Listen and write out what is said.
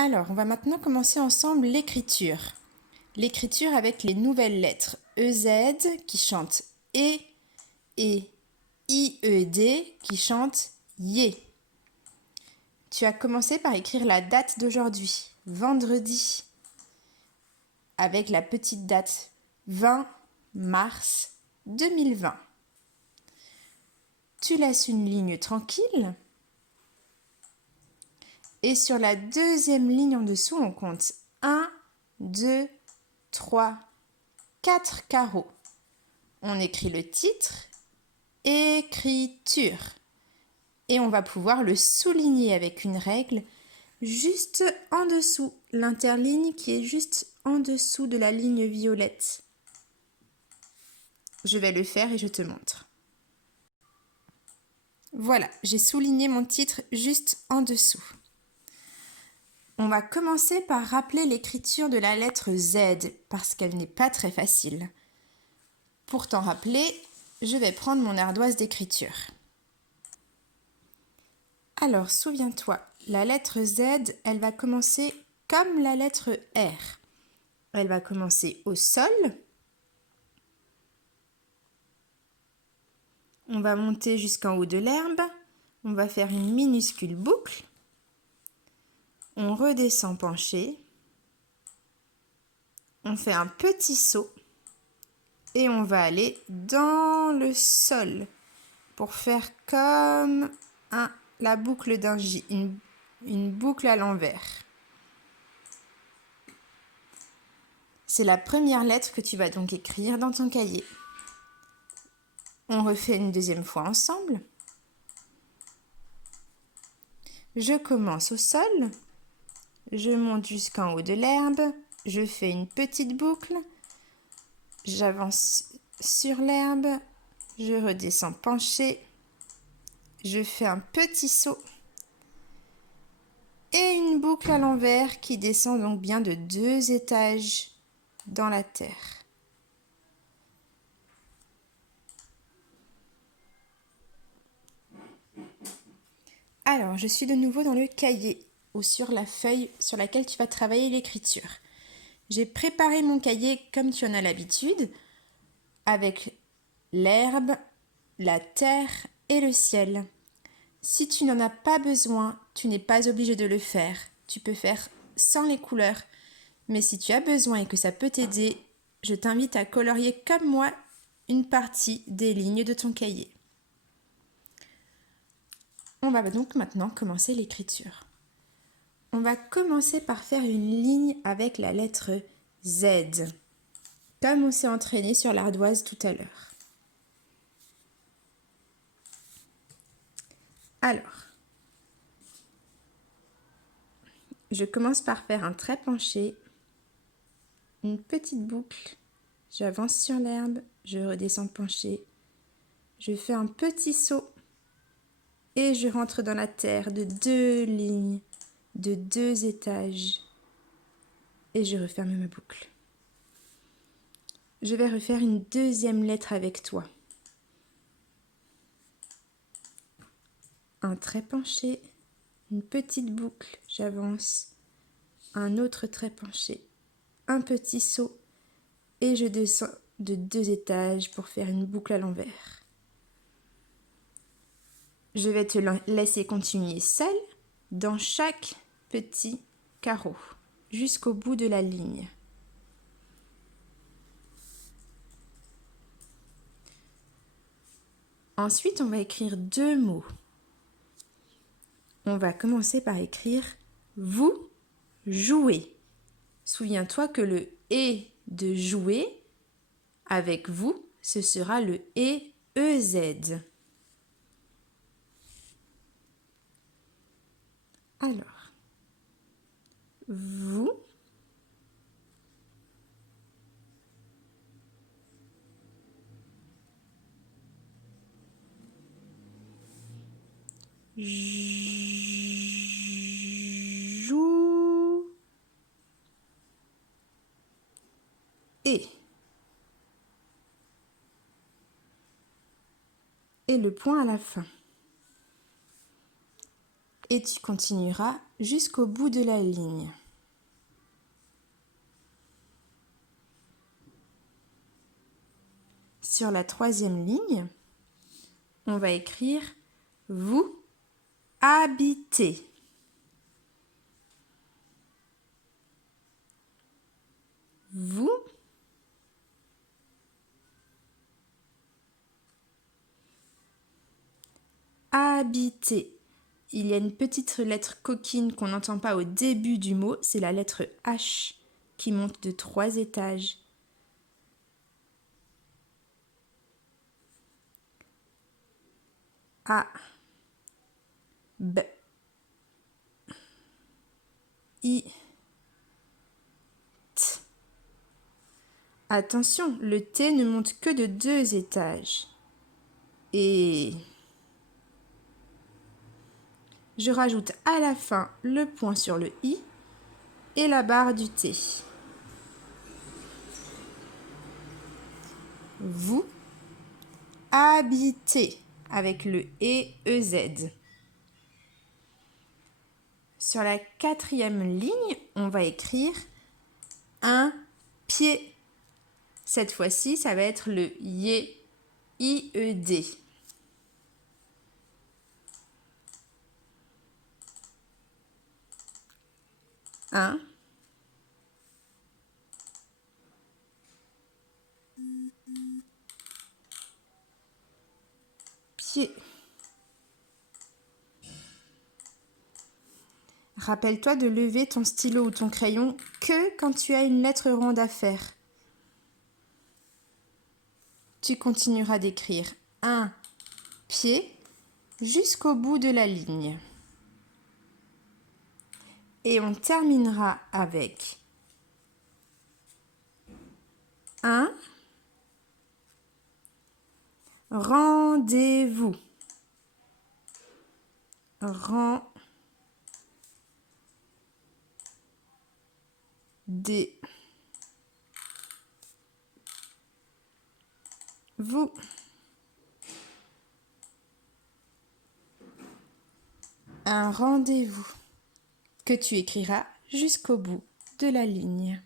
Alors, on va maintenant commencer ensemble l'écriture. L'écriture avec les nouvelles lettres EZ qui chante E et IED qui chante YE. Tu as commencé par écrire la date d'aujourd'hui, vendredi, avec la petite date 20 mars 2020. Tu laisses une ligne tranquille et sur la deuxième ligne en dessous, on compte 1, 2, 3, 4 carreaux. On écrit le titre, écriture. Et on va pouvoir le souligner avec une règle juste en dessous, l'interligne qui est juste en dessous de la ligne violette. Je vais le faire et je te montre. Voilà, j'ai souligné mon titre juste en dessous. On va commencer par rappeler l'écriture de la lettre Z parce qu'elle n'est pas très facile. Pour t'en rappeler, je vais prendre mon ardoise d'écriture. Alors, souviens-toi, la lettre Z, elle va commencer comme la lettre R. Elle va commencer au sol. On va monter jusqu'en haut de l'herbe. On va faire une minuscule boucle. On redescend penché. On fait un petit saut. Et on va aller dans le sol pour faire comme la boucle d'un J, une boucle à l'envers. C'est la première lettre que tu vas donc écrire dans ton cahier. On refait une deuxième fois ensemble. Je commence au sol. Je monte jusqu'en haut de l'herbe. Je fais une petite boucle. J'avance sur l'herbe. Je redescends penché. Je fais un petit saut. Et une boucle à l'envers qui descend donc bien de 2 étages dans la terre. Alors, je suis de nouveau dans le cahier ou sur la feuille sur laquelle tu vas travailler l'écriture. J'ai préparé mon cahier comme tu en as l'habitude, avec l'herbe, la terre et le ciel. Si tu n'en as pas besoin, tu n'es pas obligé de le faire. Tu peux faire sans les couleurs. Mais si tu as besoin et que ça peut t'aider, je t'invite à colorier comme moi une partie des lignes de ton cahier. On va donc maintenant commencer l'écriture. On va commencer par faire une ligne avec la lettre Z, comme on s'est entraîné sur l'ardoise tout à l'heure. Alors, je commence par faire un trait penché, une petite boucle, j'avance sur l'herbe, je redescends penché, je fais un petit saut et je rentre dans la terre de 2 lignes, de 2 étages et je referme ma boucle. Je vais refaire une deuxième lettre avec toi. Un trait penché, une petite boucle, j'avance, un autre trait penché, un petit saut et je descends de 2 étages pour faire une boucle à l'envers. Je vais te laisser continuer seul dans chaque petit carreau jusqu'au bout de la ligne. Ensuite, on va écrire 2 mots. On va commencer par écrire « vous jouez ». Souviens-toi que le « et » de « jouer » avec « vous », ce sera le « et » EZ. Alors, vous jouez et le point à la fin. et tu continueras jusqu'au bout de la ligne. Sur la troisième ligne, on va écrire « Vous habitez ». Vous habitez. Il y a une petite lettre coquine qu'on n'entend pas au début du mot, c'est la lettre H qui monte de 3 étages. A, B, I, T. Attention, le T ne monte que de 2 étages. Et je rajoute à la fin le point sur le I et la barre du T. Vous habitez avec le EZ. Sur la quatrième ligne, on va écrire un pied. Cette fois-ci, ça va être le IED. Un pied. Rappelle-toi de lever ton stylo ou ton crayon que quand tu as une lettre ronde à faire. Tu continueras d'écrire un pied jusqu'au bout de la ligne. Et on terminera avec un rendez-vous. Rendez-vous. Un rendez-vous que tu écriras jusqu'au bout de la ligne.